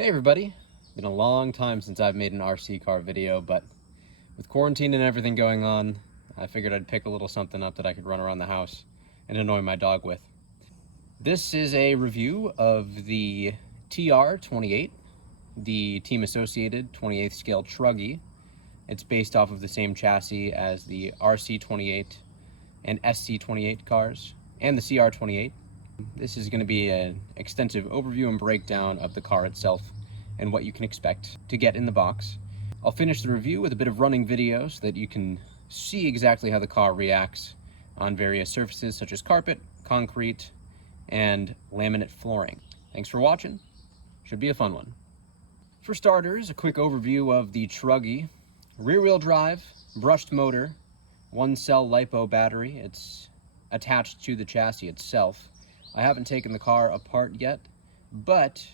Hey everybody, been a long time since I've made an RC car video, but with quarantine and everything going on, I figured I'd pick a little something up that I could run around the house and annoy my dog with. This is a review of the TR28, the Team Associated 28th scale Truggy. It's based off of the same chassis as the RC28 and SC28 cars and the CR28. This is going to be an extensive overview and breakdown of the car itself and what you can expect to get in the box. I'll finish the review with a bit of running video so that you can see exactly how the car reacts on various surfaces such as carpet, concrete, and laminate flooring. Thanks for watching. Should be a fun one. For starters, a quick overview of the Truggy. Rear-wheel drive, brushed motor, 1-cell LiPo battery. It's attached to the chassis itself. I haven't taken the car apart yet, but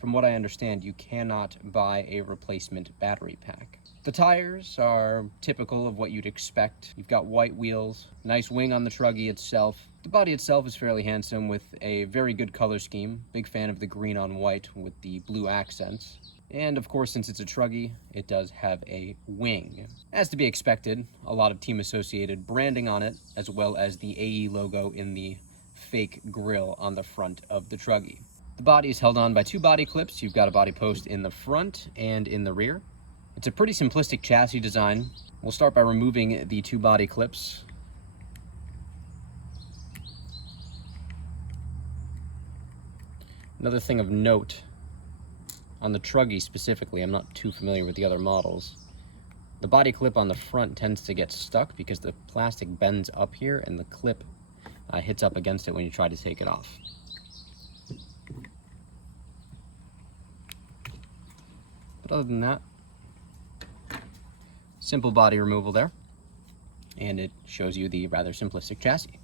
from what I understand, you cannot buy a replacement battery pack. The tires are typical of what you'd expect. You've got white wheels, nice wing on the Truggy itself. The body itself is fairly handsome with a very good color scheme. Big fan of the green on white with the blue accents. And of course, since it's a Truggy, it does have a wing. As to be expected, a lot of Team Associated branding on it, as well as the AE logo in the fake grille on the front of the Truggy. The body is held on by two body clips. You've got a body post in the front and in the rear. It's a pretty simplistic chassis design. We'll start by removing the two body clips. Another thing of note, on the Truggy specifically, I'm not too familiar with the other models, the body clip on the front tends to get stuck because the plastic bends up here and the clip hits up against it when you try to take it off. But other than that, simple body removal there, and it shows you the rather simplistic chassis.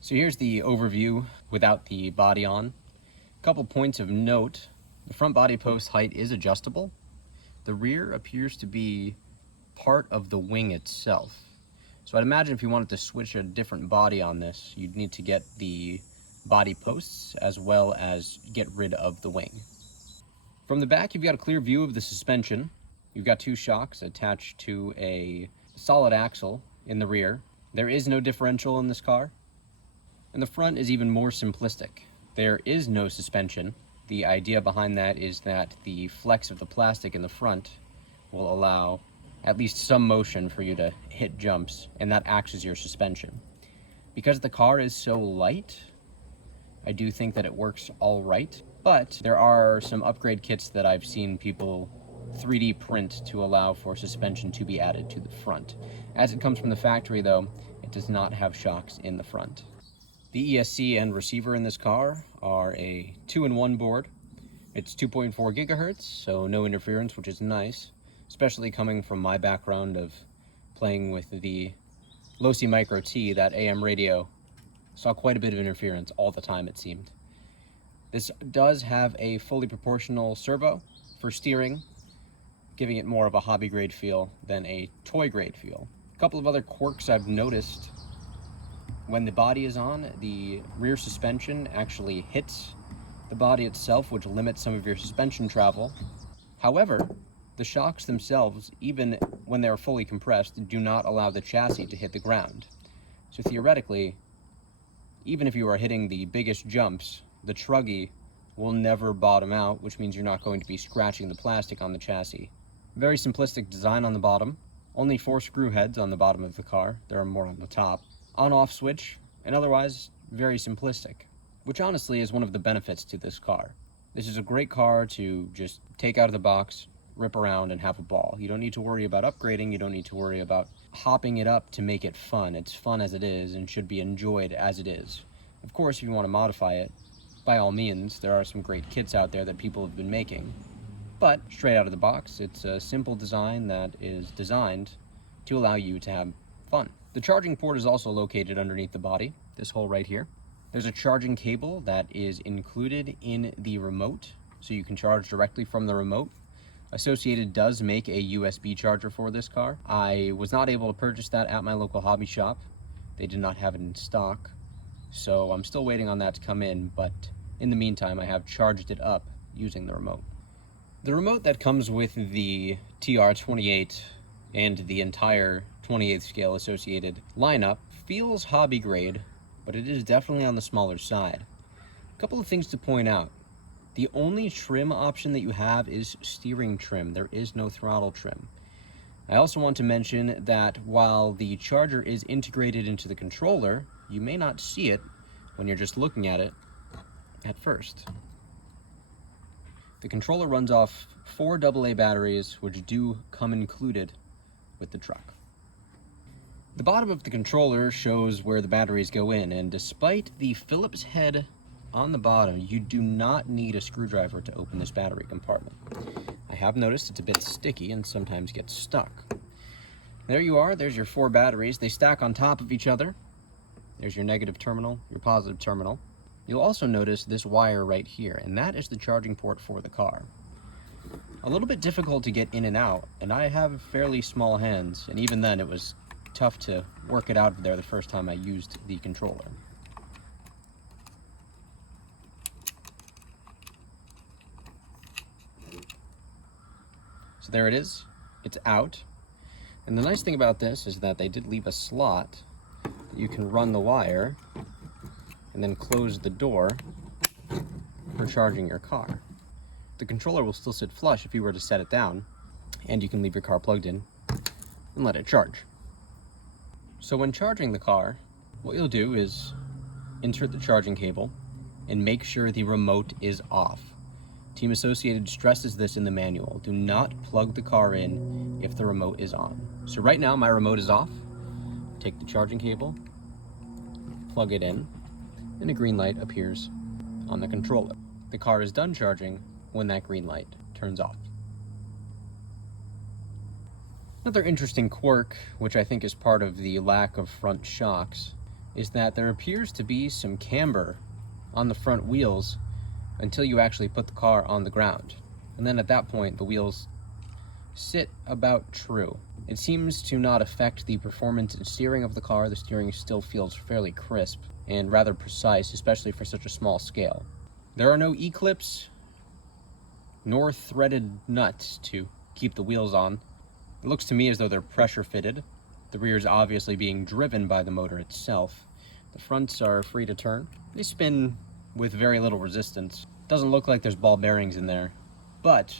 So here's the overview without the body on. A couple points of note: the front body post height is adjustable. The rear appears to be part of the wing itself. So I'd imagine if you wanted to switch a different body on this, you'd need to get the body posts as well as get rid of the wing. From the back, you've got a clear view of the suspension. You've got two shocks attached to a solid axle in the rear. There is no differential in this car. And the front is even more simplistic. There is no suspension. The idea behind that is that the flex of the plastic in the front will allow at least some motion for you to hit jumps, and that acts as your suspension. Because the car is so light, I do think that it works all right, but there are some upgrade kits that I've seen people 3D print to allow for suspension to be added to the front. As it comes from the factory though, it does not have shocks in the front. The Esc and Receiver in this car are a 2-in-1 board. It's 2.4 gigahertz, so no interference, which is nice, especially coming from my background of playing with the Losi Micro T. That AM radio saw quite a bit of interference all the time, it seemed. This does have a fully proportional servo for steering, giving it more of a hobby grade feel than a toy grade feel. A couple of other quirks I've noticed: when the body is on, the rear suspension actually hits the body itself, which limits some of your suspension travel. However, the shocks themselves, even when they're fully compressed, do not allow the chassis to hit the ground. So theoretically, even if you are hitting the biggest jumps, the Truggy will never bottom out, which means you're not going to be scratching the plastic on the chassis. Very simplistic design on the bottom. Only 4 screw heads on the bottom of the car. There are more on the top. On-off switch, and otherwise very simplistic, which honestly is one of the benefits to this car. This is a great car to just take out of the box, rip around, and have a ball. You don't need to worry about upgrading. You don't need to worry about hopping it up to make it fun. It's fun as it is and should be enjoyed as it is. Of course, if you want to modify it, by all means, there are some great kits out there that people have been making. But straight out of the box, it's a simple design that is designed to allow you to have fun. The charging port is also located underneath the body, this hole right here. There's a charging cable that is included in the remote, so you can charge directly from the remote. Associated does make a USB charger for this car. I was not able to purchase that at my local hobby shop. They did not have it in stock, so I'm still waiting on that to come in, but in the meantime I have charged it up using the remote. The remote that comes with the TR28 and the entire 28th scale associated lineup feels hobby grade, but it is definitely on the smaller side. A couple of things to point out. The only trim option that you have is steering trim. There is no throttle trim. I also want to mention that while the charger is integrated into the controller, you may not see it when you're just looking at it at first. The controller runs off 4 AA batteries, which do come included with the truck. The bottom of the controller shows where the batteries go in, and despite the Phillips head on the bottom, you do not need a screwdriver to open this battery compartment. I have noticed it's a bit sticky and sometimes gets stuck. There you are, there's your 4 batteries. They stack on top of each other. There's your negative terminal, your positive terminal. You'll also notice this wire right here, and that is the charging port for the car. A little bit difficult to get in and out, and I have fairly small hands, and even then it was tough to work it out of there the first time I used the controller. So there it is, it's out. And the nice thing about this is that they did leave a slot that you can run the wire and then close the door for charging your car. The controller will still sit flush if you were to set it down, and you can leave your car plugged in and let it charge. So when charging the car, what you'll do is insert the charging cable and make sure the remote is off. Team Associated stresses this in the manual. Do not plug the car in if the remote is on. So right now my remote is off. Take the charging cable, plug it in, and a green light appears on the controller. The car is done charging when that green light turns off. Another interesting quirk, which I think is part of the lack of front shocks, is that there appears to be some camber on the front wheels until you actually put the car on the ground. And then at that point, the wheels sit about true. It seems to not affect the performance and steering of the car. The steering still feels fairly crisp and rather precise, especially for such a small scale. There are no E-clips nor threaded nuts to keep the wheels on. It looks to me as though they're pressure fitted. The rear is obviously being driven by the motor itself. The fronts are free to turn. They spin with very little resistance. Doesn't look like there's ball bearings in there, but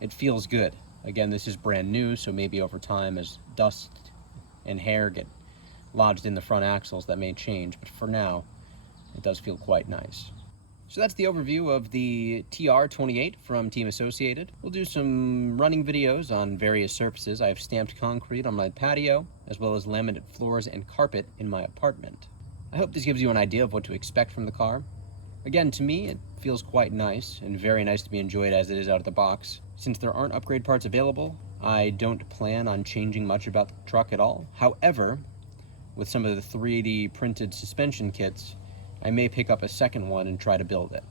it feels good. Again, this is brand new, so maybe over time as dust and hair get lodged in the front axles, that may change, but for now, it does feel quite nice. So that's the overview of the TR28 from Team Associated. We'll do some running videos on various surfaces. I have stamped concrete on my patio, as well as laminate floors and carpet in my apartment. I hope this gives you an idea of what to expect from the car. Again, to me, it feels quite nice, and very nice to be enjoyed as it is out of the box. Since there aren't upgrade parts available, I don't plan on changing much about the truck at all. However, with some of the 3D printed suspension kits, I may pick up a second one and try to build it.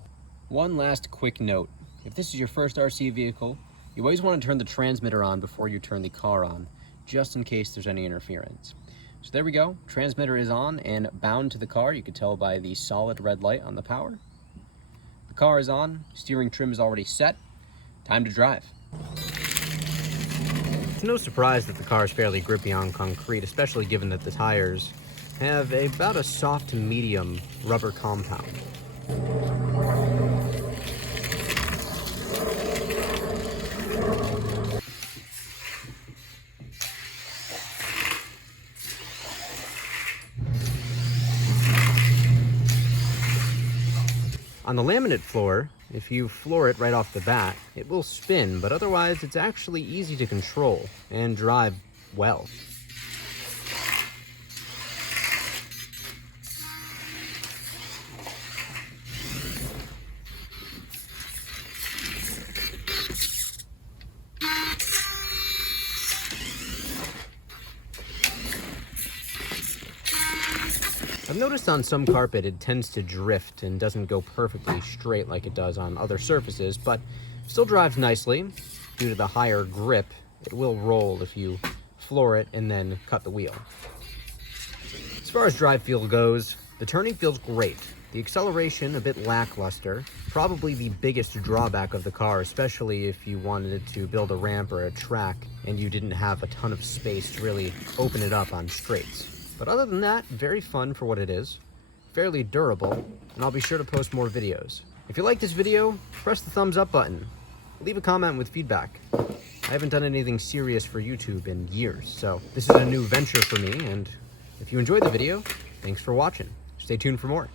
One last quick note. If this is your first RC vehicle, you always want to turn the transmitter on before you turn the car on, just in case there's any interference. So there we go, transmitter is on and bound to the car. You can tell by the solid red light on the power. The car is on, steering trim is already set. Time to drive. It's no surprise that the car is fairly grippy on concrete, especially given that the tires have about a soft to medium rubber compound. On the laminate floor, if you floor it right off the bat, it will spin, but otherwise it's actually easy to control and drive well. I've noticed on some carpet it tends to drift and doesn't go perfectly straight like it does on other surfaces, but still drives nicely. Due to the higher grip, it will roll if you floor it and then cut the wheel. As far as drive feel goes, the turning feels great. The acceleration, a bit lackluster. Probably the biggest drawback of the car, especially if you wanted to build a ramp or a track and you didn't have a ton of space to really open it up on straights. But other than that, very fun for what it is, fairly durable, and I'll be sure to post more videos. If you like this video, press the thumbs up button. Leave a comment with feedback. I haven't done anything serious for YouTube in years, so this is a new venture for me, and if you enjoyed the video, thanks for watching. Stay tuned for more.